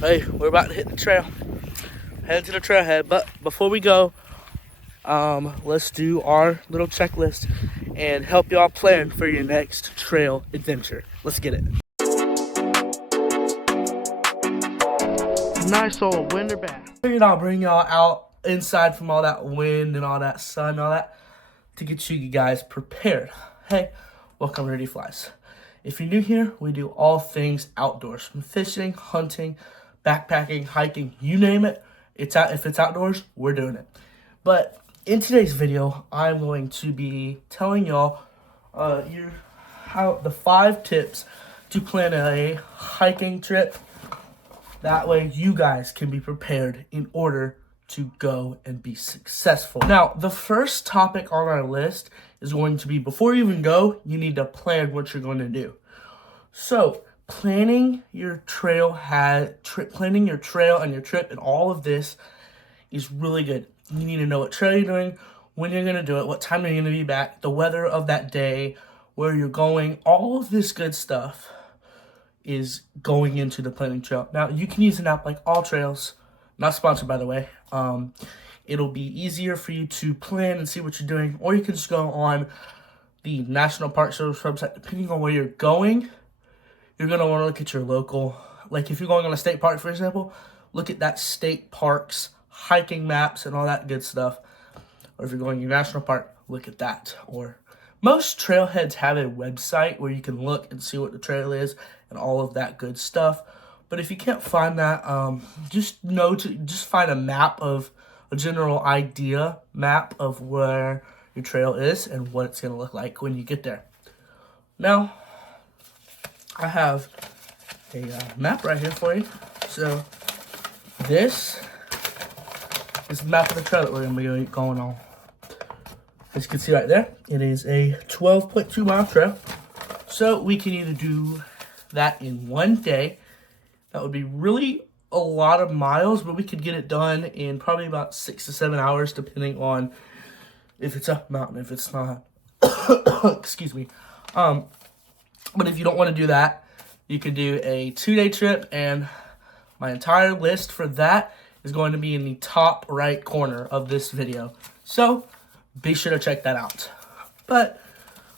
Hey, we're about to hit the trail. Head to the trailhead, but before we go, let's do our little checklist and help y'all plan for your next trail adventure. Let's get it. Nice old winter bath. Figured I'll bring y'all out inside from all that wind and all that sun and all that to get you guys prepared. Hey, welcome to Ready Flies. If you're new here, we do all things outdoors, from fishing, hunting, backpacking, hiking, you name it. If it's outdoors, we're doing it. But in today's video, I'm going to be telling y'all the 5 tips to plan a hiking trip. That way you guys can be prepared in order to go and be successful. Now, the first topic on our list is going to be, before you even go, you need to plan what you're going to do. So, planning your trail and your trip and all of this is really good. You need to know what trail you're doing, when you're going to do it, what time you're going to be back, the weather of that day, where you're going. All of this good stuff is going into the planning trail. Now, you can use an app like AllTrails, not sponsored by the way. It'll be easier for you to plan and see what you're doing, or you can just go on the National Park Service website. Depending on where you're going, you're going to want to look at your local, like if you're going on a state park, for example, look at that state park's hiking maps and all that good stuff. Or if you're going to your national park, look at that. Or most trailheads have a website where you can look and see what the trail is and all of that good stuff. But if you can't find that, just find a general idea map of where your trail is and what it's going to look like when you get there. Now, I have a map right here for you. So this is the map of the trail that we're going to be going on. As you can see right there, it is a 12.2 mile trail. So we can either do that in one day. That would be really a lot of miles, but we could get it done in probably about 6 to 7 hours, depending on if it's up mountain, if it's not. Excuse me. But if you don't want to do that, you could do a 2-day trip, and my entire list for that is going to be in the top right corner of this video. So be sure to check that out. But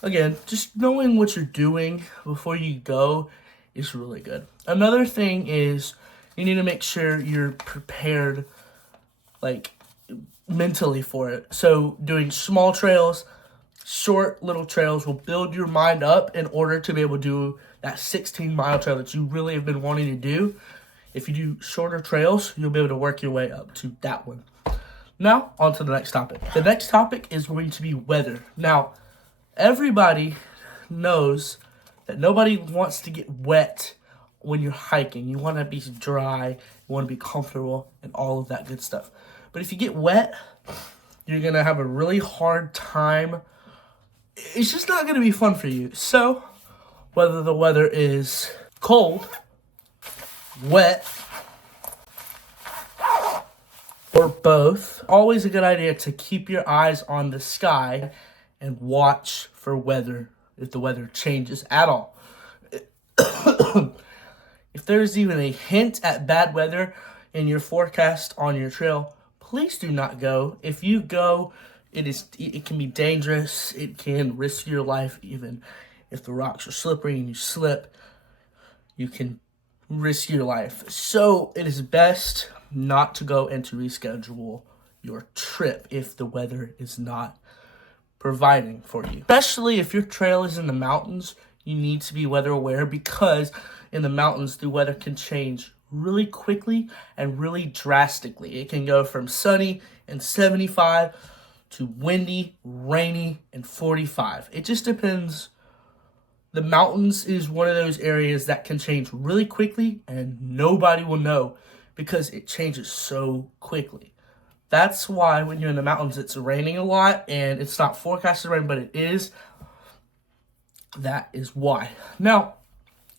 again, just knowing what you're doing before you go is really good. Another thing is you need to make sure you're prepared, like, mentally for it. So doing small trails, short little trails will build your mind up in order to be able to do that 16-mile trail that you really have been wanting to do. If you do shorter trails, you'll be able to work your way up to that one. Now, on to the next topic. The next topic is going to be weather. Now, everybody knows that nobody wants to get wet when you're hiking. You want to be dry, you want to be comfortable, and all of that good stuff. But if you get wet, you're going to have a really hard time. It's just not going to be fun for you. So, whether the weather is cold, wet, or both, always a good idea to keep your eyes on the sky and watch for weather if the weather changes at all. If there's even a hint at bad weather in your forecast on your trail, please do not go. If you go, it can be dangerous. It can risk your life. Even if the rocks are slippery and you slip, you can risk your life. So it is best not to go and to reschedule your trip if the weather is not providing for you. Especially if your trail is in the mountains, you need to be weather aware, because in the mountains, the weather can change really quickly and really drastically. It can go from sunny and 75 to windy, rainy, and 45. It just depends. The mountains is one of those areas that can change really quickly and nobody will know because it changes so quickly. That's why when you're in the mountains, it's raining a lot and it's not forecasted to rain, but it is. That is why. Now,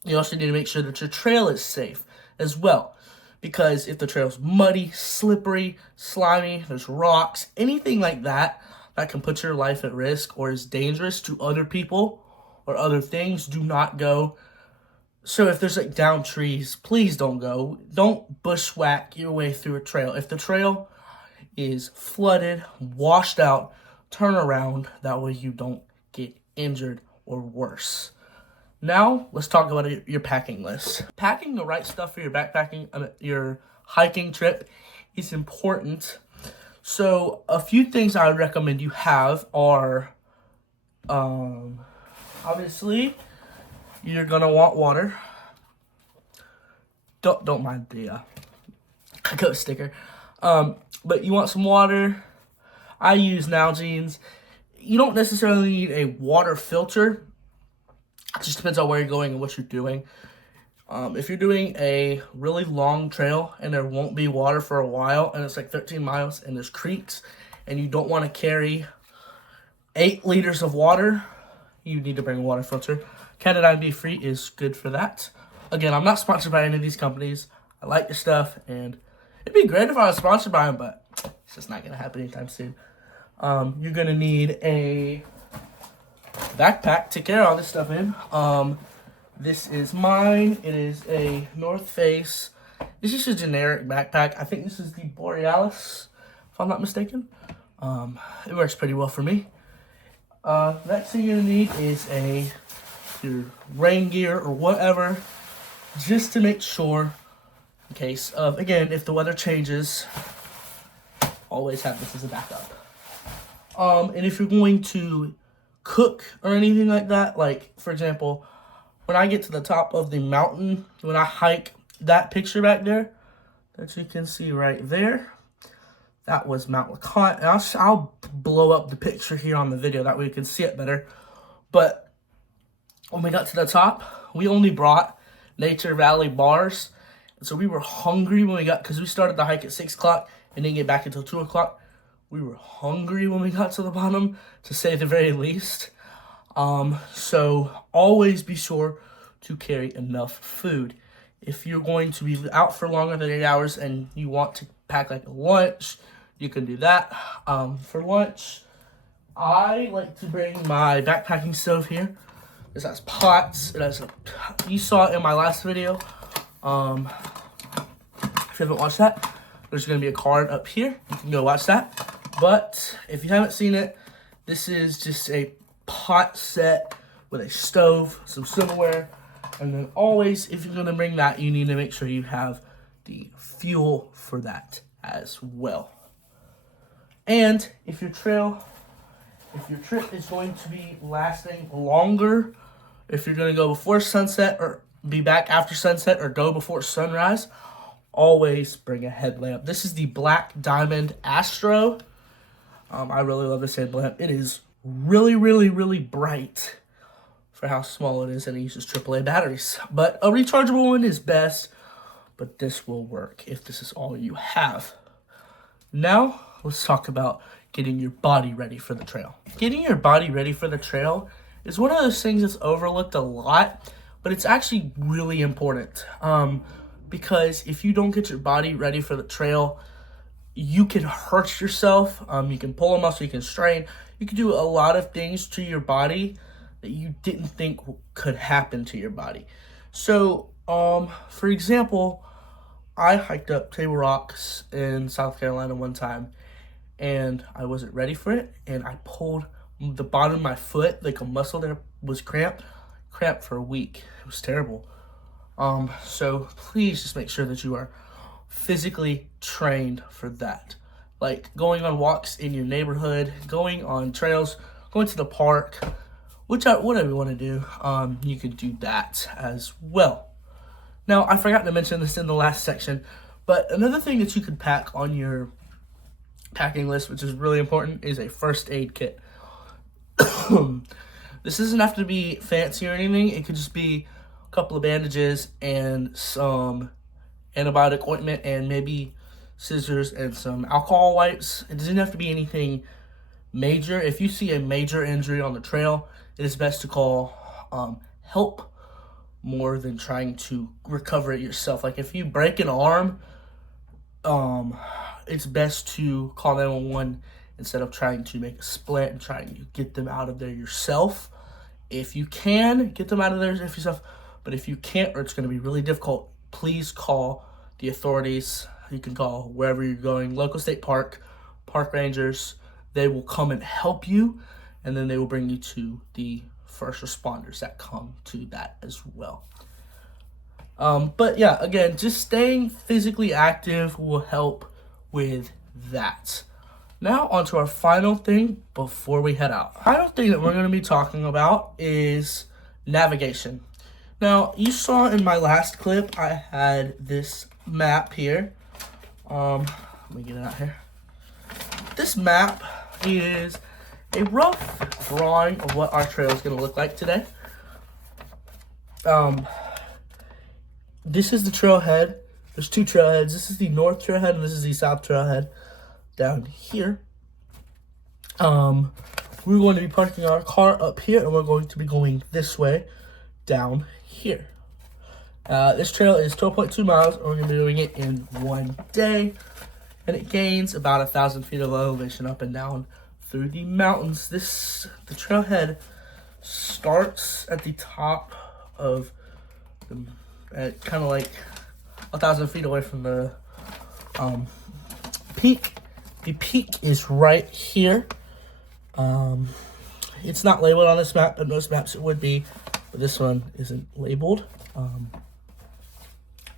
you also need to make sure that your trail is safe as well, because if the trail's muddy, slippery, slimy, there's rocks, anything like that that can put your life at risk or is dangerous to other people or other things, do not go So if there's like down trees, please don't go. Don't bushwhack your way through a trail. If the trail is flooded, washed out, turn around. That way you don't get injured or worse. Now, let's talk about your packing list. Packing the right stuff for your backpacking, your hiking trip is important. So, a few things I would recommend you have are, obviously, you're gonna want water. Don't mind the ghost sticker. But you want some water. I use Nalgene's. You don't necessarily need a water filter. It just depends on where you're going and what you're doing. If you're doing a really long trail and there won't be water for a while, and it's like 13 miles and there's creeks, and you don't want to carry 8 liters of water, you need to bring a water filter. Canada Be Free is good for that. Again, I'm not sponsored by any of these companies. I like your stuff, and it'd be great if I was sponsored by them, but it's just not going to happen anytime soon. You're going to need a backpack to carry all this stuff in. This is mine. It is a North Face. This is a generic backpack. I think this is the Borealis, if I'm not mistaken. It works pretty well for me. Next thing you're going to need is your rain gear or whatever, just to make sure, in case of, again, if the weather changes, always have this as a backup. And if you're going to cook or anything like that, like, for example, when I get to the top of the mountain, when I hike, that picture back there that you can see right there, that was Mount LeConte. I'll blow up the picture here on the video, that way you can see it better. But when we got to the top, we only brought Nature Valley bars. And so we were hungry when we got, because we started the hike at 6 o'clock and didn't get back until 2 o'clock. We were hungry when we got to the bottom, to say the very least. So always be sure to carry enough food. If you're going to be out for longer than 8 hours and you want to pack like a lunch, you can do that. For lunch, I like to bring my backpacking stove here. This has pots. It has you saw it in my last video. If you haven't watched that, there's going to be a card up here. You can go watch that. But if you haven't seen it, this is just a pot set with a stove, some silverware, and then always, if you're going to bring that, you need to make sure you have the fuel for that as well. And if your trip is going to be lasting longer, if you're going to go before sunset or be back after sunset or go before sunrise, always bring a headlamp. This is the Black Diamond Astro. I really love this headlamp. It is really, really, really bright for how small it is, and it uses AAA batteries. But a rechargeable one is best, but this will work if this is all you have. Now, let's talk about getting your body ready for the trail. Getting your body ready for the trail is one of those things that's overlooked a lot, but it's actually really important. Because if you don't get your body ready for the trail, you can hurt yourself. You can pull a muscle, you can strain. You can do a lot of things to your body that you didn't think could happen to your body. So, for example, I hiked up Table Rocks in South Carolina one time, and I wasn't ready for it, and I pulled the bottom of my foot, like a muscle there was cramped for a week. It was terrible. So please just make sure that you are physically trained for that. Like going on walks in your neighborhood, going on trails, going to the park, whatever you want to do, you can do that as well. Now, I forgot to mention this in the last section, but another thing that you could pack on your packing list, which is really important, is a first aid kit. This doesn't have to be fancy or anything. It could just be a couple of bandages and some antibiotic ointment and maybe scissors and some alcohol wipes. It doesn't have to be anything major. If you see a major injury on the trail, it is best to call help more than trying to recover it yourself. Like if you break an arm, it's best to call 911 instead of trying to make a splint and trying to get them out of there yourself. If you can get them out of there yourself, But if you can't, or it's going to be really difficult, please call the authorities. You can call wherever you're going, local state park, park rangers. They will come and help you, and then they will bring you to the first responders that come to that as well. But yeah, again, just staying physically active will help with that. Now, on to our final thing before we head out. Final thing that we're going to be talking about is navigation. Now, you saw in my last clip, I had this map here. Let me get it out here. This map is a rough drawing of what our trail is going to look like today. This is the trailhead. There's two trailheads. This is the north trailhead and this is the south trailhead down here. We're going to be parking our car up here and we're going to be going this way down here. This trail is 12.2 miles and we're going to be doing it in one day. And it gains about 1,000 feet of elevation up and down through the mountains. The trailhead starts at the top of kind of like 1,000 feet away from the peak. The peak is right here. It's not labeled on this map, but most maps it would be, but this one isn't labeled.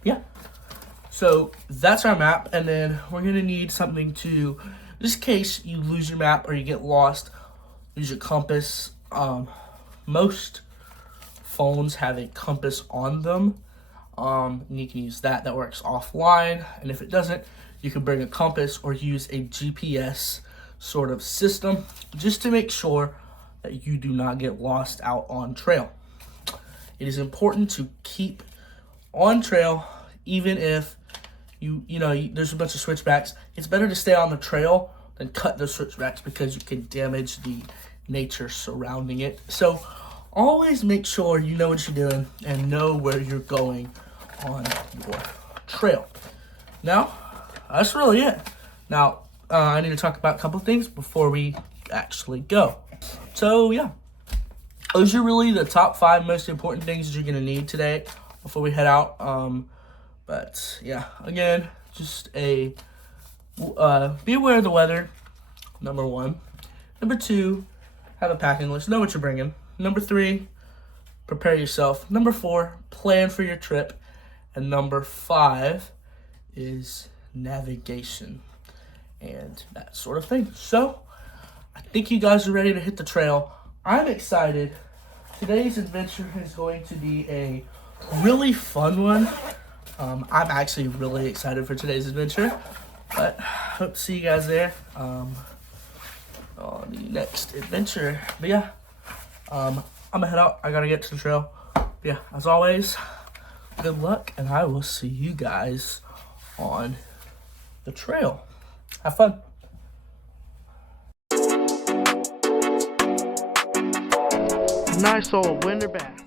Yeah. So that's our map, and then we're gonna need something to, just in case you lose your map or you get lost, use your compass. Most phones have a compass on them. And you can use that works offline, and if it doesn't, you can bring a compass or use a GPS sort of system just to make sure that you do not get lost out on trail. It is important to keep on trail even if there's a bunch of switchbacks. It's better to stay on the trail than cut those switchbacks because you can damage the nature surrounding it. So always make sure you know what you're doing and know where you're going on your trail. Now, that's really it. Now, I need to talk about a couple of things before we actually go. So, yeah. Those are really the top 5 most important things that you're going to need today before we head out. But, yeah, again, just be aware of the weather, number 1. Number 2, have a packing list. Know what you're bringing. Number 3, prepare yourself. Number 4, plan for your trip. And number 5 is navigation and that sort of thing. So, I think you guys are ready to hit the trail. I'm excited. Today's adventure is going to be a really fun one. I'm actually really excited for today's adventure. But, hope to see you guys there on the next adventure. But yeah, I'm gonna head out. I gotta get to the trail. But yeah, as always, good luck, and I will see you guys on the trail. Have fun. Nice old winter bath.